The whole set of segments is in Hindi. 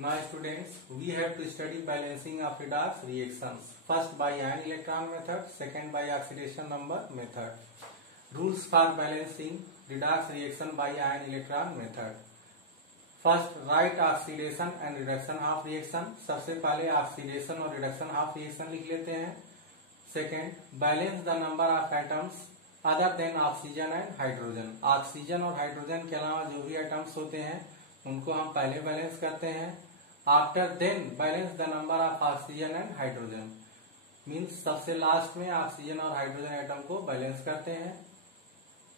Now students, we have to study balancing of redox reactions. First by ion electron method, second by oxidation number method. Rules for balancing redox reaction by ion electron method. First, write oxidation and reduction of reaction. सबसे पहले ऑक्सीडेशन और रिडक्शन ऑफ रिएक्शन लिख लेते हैं. Second, balance the number of atoms other than oxygen and hydrogen. Oxygen और हाइड्रोजन के अलावा जो भी एटम्स होते हैं उनको हम पहले बैलेंस करते हैं. After then balance the number of oxygen and hydrogen. Means सबसे लास्ट में ऑक्सीजन और हाइड्रोजन एटम को बैलेंस करते हैं.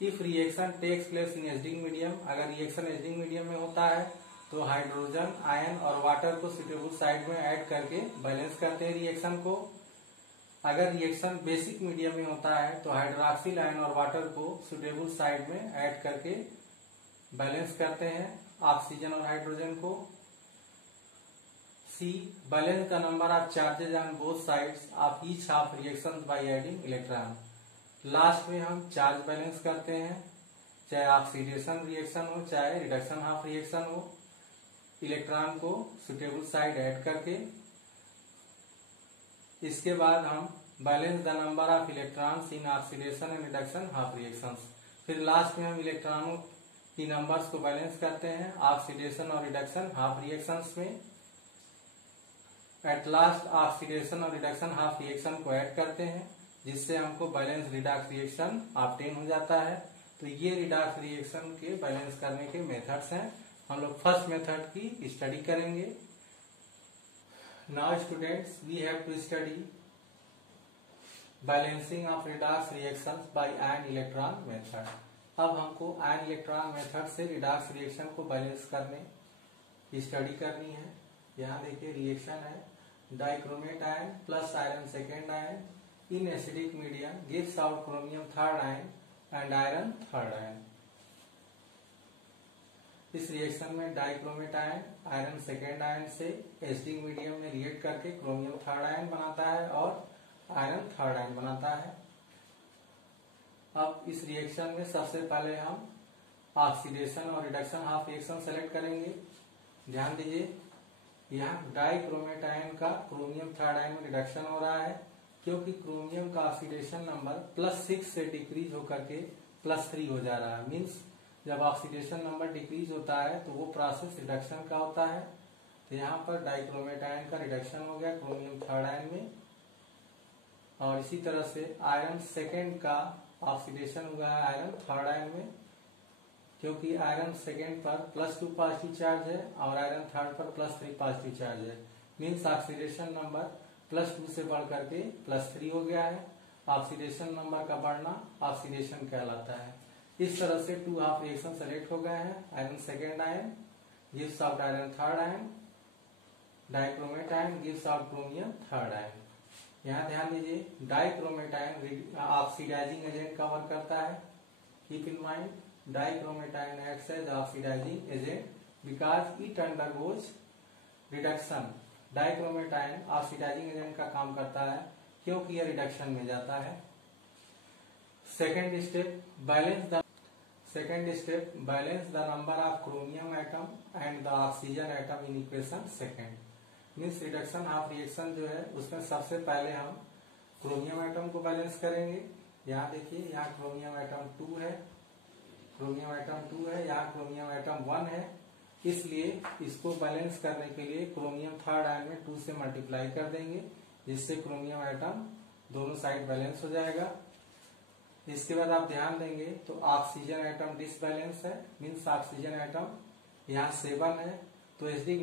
If reaction takes place in acidic medium, अगर रिएक्शन एसिडिक मीडियम में होता है तो हाइड्रोजन, आयन और वाटर को सुटेबल साइड में ऐड करके बैलेंस करते हैं रिएक्शन को. अगर रिएक्शन बेसिक मीडियम में होता है तो हाइड्रोक्सिल आयन और वाटर को सुटेबल साइड में ऐड करके बैलेंस करते हैं ऑक्सीजन और हाइड्रोजन को. See, balance the number of charges on both sides of each of reaction by adding electron. Last में हम चार्ज बैलेंस करते हैं, चाहे ऑक्सीडेशन रिएक्शन हो चाहे रिडक्शन ऑफ रिएक्शन हो, इलेक्ट्रॉन को सुटेबल साइड ऐड करके. इसके बाद हम balance the number of electrons in oxidation and reduction of reactions. फिर लास्ट में हम इलेक्ट्रॉनों की नंबर्स को बैलेंस करते हैं ऑक्सीडेशन और रिडक्शन ऑफ रिएक्शंस में. एट लास्ट ऑक्सीडेशन और रिडक्शन ऑफ रिएक्शन को ऐड करते हैं जिससे हमको बैलेंस रिडॉक्स रिएक्शन ऑब्टेन हो जाता है. तो ये रिडॉक्स रिएक्शन के बैलेंस करने के मेथड्स हैं. हम लोग फर्स्ट मेथड की स्टडी करेंगे. Now students, we have to study balancing of redox reactions by ion electron method. अब हमको आयन इलेक्ट्रॉन मेथड से रिडॉक्स रिएक्शन को बैलेंस करने की स्टडी करनी है. यहाँ देखिए रिएक्शन है, dichromate ion plus iron second ion in acidic medium gives out chromium third ion and iron third ion. इस रिएक्शन में dichromate ion iron second ion से एसिडिक मीडियम में रिएक्ट करके क्रोमियम थर्ड आयन बनाता है और आयरन थर्ड आयन बनाता है. अब इस रिएक्शन में सबसे पहले हम ऑक्सीडेशन और रिडक्शन ऑफ रिएक्शन सेलेक्ट करेंगे. ध्यान दीजिए, यहाँ डाइक्रोमेट आयन का क्रोमियम थर्ड आयन में रिडक्शन हो रहा है क्योंकि क्रोमियम का ऑक्सीडेशन नंबर +6 से डिक्रीज होकर के +3 हो जा रहा है. मीन्स जब ऑक्सीडेशन नंबर डिक्रीज होता है तो वो प्रोसेस रिडक्शन का होता है. तो यहाँ पर डाइक्रोमेट आयन का रिडक्शन हो गया क्रोमियम थर्ड आयन में. और इसी तरह से आयरन सेकेंड का ऑक्सीडेशन हुआ है आयरन थर्ड आयन में क्योंकि आयरन सेकेंड पर +2 पॉजिटिव चार्ज है और आयरन थर्ड पर +3 पॉजिटिव चार्ज है. मीन्स ऑक्सीडेशन नंबर +2 से बढ़ करके +3 हो गया है. ऑक्सीडेशन नंबर का बढ़ना ऑक्सीडेशन कहलाता है. इस तरह से 2 हाफ रिएक्शन सेलेक्ट हो गए हैं. Iron second ion gives out iron third ion, dichromate ion gives out chromium third ion. यहाँ ध्यान दीजिए, डाइक्रोमेट आयन ऑक्सीडाइजिंग एजेंट का वर्क करता है. Keep in mind, dichromate ion acts as oxidising agent because it undergoes reduction. Dichromate ion oxidising agent का काम करता है क्योंकि यह रिडक्शन में जाता है. Second step, balance the number of chromium atom and the oxygen atom in equation second. Means reduction of reaction जो है उसमें सबसे पहले हम क्रोमियम एटम को बैलेंस करेंगे. यहाँ देखिए, यहाँ क्रोमियम एटम 2 है, क्रोमियम एटम 2 है, यहाँ क्रोमियम एटम 1 है. इसलिए इसको बैलेंस करने के लिए क्रोमियम थर्ड आयन में 2 से मल्टीप्लाई कर देंगे जिससे क्रोमियम एटम दोनों साइड बैलेंस हो जाएगा. इसके बाद आप ध्यान देंगे तो ऑक्सीजन एटम डिसबैलेंस है. मीन्स ऑक्सीजन एटम यहाँ 7 है. तो एसिडिक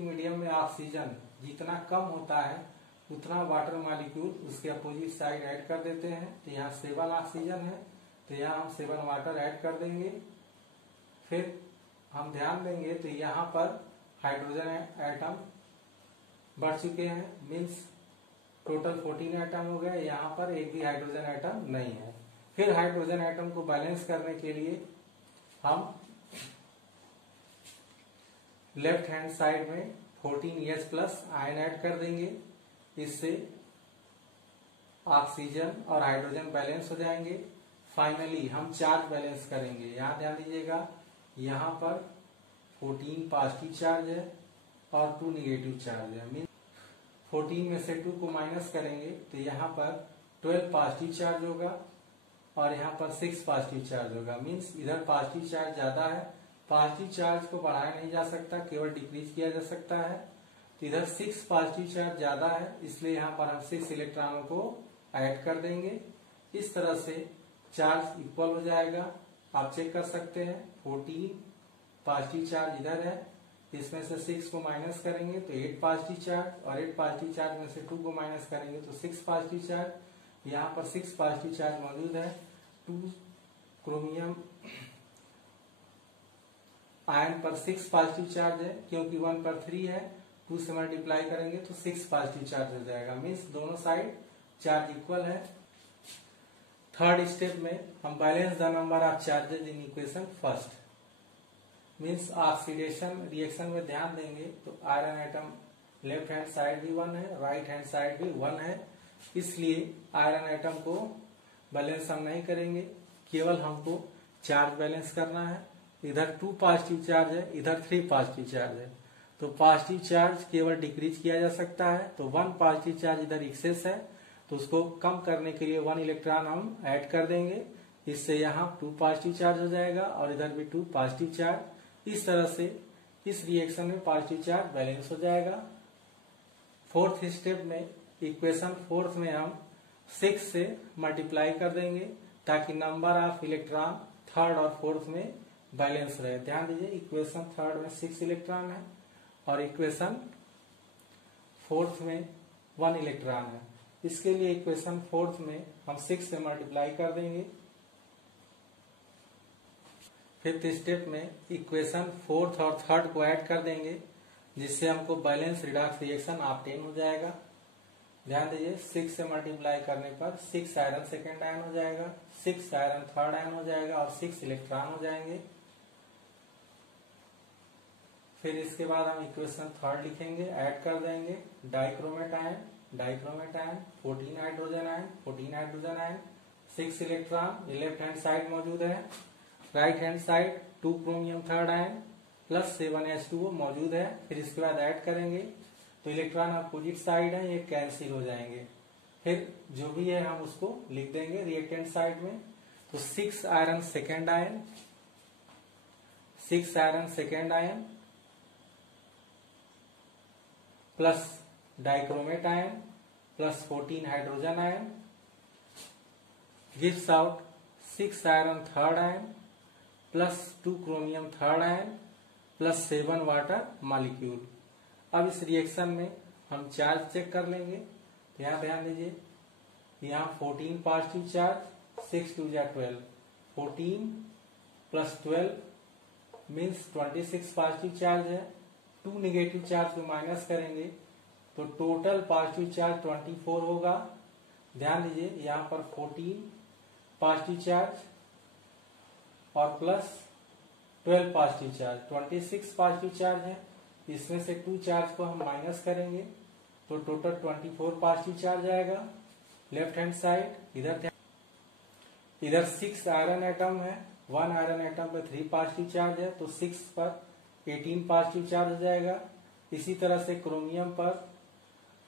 मीडियम में ऑक्सीजन जितना कम होता है उतना वाटर मॉलिक्यूल उसके अपोजिट साइड ऐड कर देते हैं. तो यहाँ 7 ऑक्सीजन है तो यहाँ हम 7 वाटर ऐड कर देंगे. फिर हम ध्यान देंगे तो यहाँ पर हाइड्रोजन एटम बढ़ चुके हैं. मीन्स टोटल 14 एटम हो गए. यहाँ पर एक भी हाइड्रोजन एटम नहीं है. फिर हाइड्रोजन एटम को बैलेंस करने के लिए हम लेफ्ट हैंड साइड में 14H+ आयन ऐड कर देंगे. इससे ऑक्सीजन और हाइड्रोजन बैलेंस हो जाएंगे. फाइनली हम चार्ज बैलेंस करेंगे. यहाँ ध्यान दीजिएगा, यहाँ पर 14 पॉजिटिव चार्ज है और 2 निगेटिव चार्ज है। मीन 14 में से 2 को माइनस करेंगे तो यहाँ पर 12 पॉजिटिव चार्ज होगा और यहाँ पर 6 पॉजिटिव चार्ज होगा। मीन्स इधर पॉजिटिव चार्ज ज्यादा है, पॉजिटिव चार्ज को बढ़ाया नहीं जा सकता, केवल डिक्रीज किया जा सकता है। तो इधर 6 पॉजिटिव चार्ज ज्यादा है, इसलिए यहाँ पर हम 6 इलेक्ट्रॉनों को ऐड कर देंगे। इस तरह से चार्ज इक्वल हो जाएगा। आप चेक कर सकते हैं 14 पॉजिटिव चार्ज इधर है, इसमें से 6 को माइनस करेंगे तो 8 पॉजिटिव चार्ज और 8 पॉजिटिव चार्ज में से 2 को माइनस करेंगे तो 6 पॉजिटिव चार्ज। यहाँ पर 6 पॉजिटिव चार्ज मौजूद है। 2 क्रोमियम आयन पर 6 पॉजिटिव चार्ज है, क्योंकि 1 पर 3 है, 2 से मल्टीप्लाई करेंगे तो 6 पॉजिटिव चार्ज हो जाएगा। मीन्स दोनों साइड चार्ज इक्वल है। थर्ड स्टेप में हम balance the number of charges in equation first. Means oxidation reaction में ध्यान देंगे तो iron atom left hand side भी 1 है, राइट हैंड साइड भी 1 है, इसलिए आयरन एटम को बैलेंस हम नहीं करेंगे, केवल हमको चार्ज बैलेंस करना है। इधर 2 पॉजिटिव चार्ज है, इधर 3 पॉजिटिव चार्ज है, तो पॉजिटिव चार्ज केवल डिक्रीज किया जा सकता है। तो 1 पॉजिटिव चार्ज इधर एक्सेस है, तो उसको कम करने के लिए 1 इलेक्ट्रॉन हम ऐड कर देंगे, इससे यहाँ 2 पॉजिटिव चार्ज हो जाएगा और इधर भी 2 पॉजिटिव चार्ज। इस तरह से इस रिएक्शन में पॉजिटिव चार्ज बैलेंस हो जाएगा। फोर्थ स्टेप में इक्वेशन फोर्थ में हम 6 से मल्टीप्लाई कर देंगे ताकि नंबर ऑफ इलेक्ट्रॉन थर्ड और फोर्थ में बैलेंस रहे। ध्यान दीजिए इक्वेशन थर्ड में 6 इलेक्ट्रॉन है और इक्वेशन फोर्थ में 1 इलेक्ट्रॉन है। इसके लिए इक्वेशन फोर्थ में हम 6 से मल्टीप्लाई कर देंगे। फिफ्थ स्टेप में इक्वेशन फोर्थ और थर्ड को ऐड कर देंगे, जिससे हमको बैलेंस रिडक्स रिएक्शन ऑब्टेन हो जाएगा। ध्यान दीजिए 6 से मल्टीप्लाई करने पर 6 आयरन सेकेंड आयन हो जाएगा, 6 आयरन थर्ड आयन हो जाएगा और 6 इलेक्ट्रॉन हो जाएंगे। फिर इसके बाद हम इक्वेशन थर्ड लिखेंगे, ऐड कर देंगे dichromate ion 14 hydrogen ion 6 electron left hand side मौजूद है, right hand side 2 chromium third ion plus 7H2O मौजूद है। फिर इसके बाद ऐड करेंगे तो इलेक्ट्रॉन अपोजिट साइड है, ये कैंसिल हो जाएंगे। फिर जो भी है हम उसको लिख देंगे रिएक्टेंट साइड में। तो 6 iron second ion plus dichromate ion plus 14 hydrogen ion gives out 6 iron third ion plus 2 chromium third ion plus 7 water molecule. अब इस रिएक्शन में हम चार्ज चेक कर लेंगे। तो यहाँ ध्यान दीजिए, यहाँ 14 पॉजिटिव चार्ज, 6 2 जा 12, 14 प्लस 12 मीन्स 26 पॉजिटिव चार्ज है। 2 निगेटिव चार्ज को माइनस करेंगे तो टोटल पॉजिटिव चार्ज 24 होगा। ध्यान दीजिए यहाँ पर 14 पॉजिटिव चार्ज और plus 12 positive charge, 26 positive charge है। इसमें से 2 चार्ज को हम माइनस करेंगे तो टोटल 24 पॉजिटिव चार्ज आएगा लेफ्ट हैंड साइड। इधर 6 आयरन एटम है, 1 आयरन एटम पे 3 पॉजिटिव चार्ज है, तो 6 पर 18 पॉजिटिव चार्ज हो जाएगा। इसी तरह से क्रोमियम पर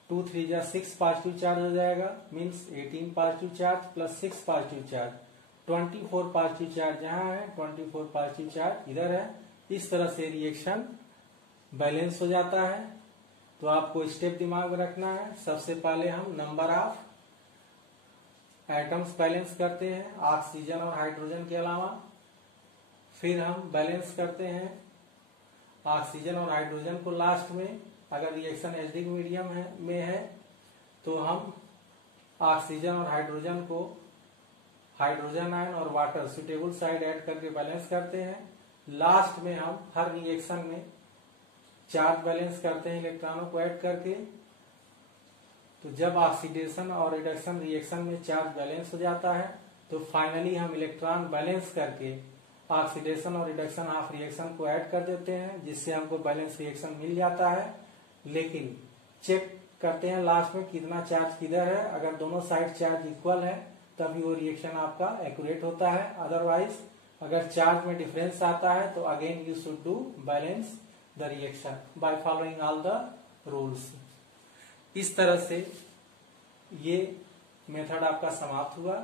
2 3 जा 6 पॉजिटिव चार्ज हो जाएगा, means 18 positive charge plus 6 positive charge, 24 positive charge जहां है, 24 पॉजिटिव चार्ज इधर है। इस तरह से रिएक्शन बैलेंस हो जाता है। तो आपको स्टेप दिमाग में रखना है। सबसे पहले हम नंबर ऑफ एटम्स बैलेंस करते हैं ऑक्सीजन और हाइड्रोजन के अलावा। फिर हम बैलेंस करते हैं ऑक्सीजन और हाइड्रोजन को लास्ट में। अगर रिएक्शन एसिडिक मीडियम में है तो हम ऑक्सीजन और हाइड्रोजन को हाइड्रोजन आयन और वाटर सुटेबल साइड ऐड करके बैलेंस करते हैं। लास्ट में हम हर रिएक्शन में चार्ज बैलेंस करते हैं इलेक्ट्रॉनों को ऐड करके। तो जब ऑक्सीडेशन और रिडक्शन रिएक्शन में चार्ज बैलेंस हो जाता है तो फाइनली हम इलेक्ट्रॉन बैलेंस करके ऑक्सीडेशन और रिडक्शन ऑफ रिएक्शन को ऐड कर देते हैं, जिससे हमको बैलेंस रिएक्शन मिल जाता है। लेकिन चेक करते हैं लास्ट में कितना चार्ज किधर है। अगर दोनों साइड चार्ज इक्वल है तभी वो रिएक्शन आपका एक्यूरेट होता है। अदरवाइज अगर चार्ज में डिफरेंस आता है तो again you should do balance the reaction by following all the rules. इस तरह से ये मेथड आपका समाप्त हुआ।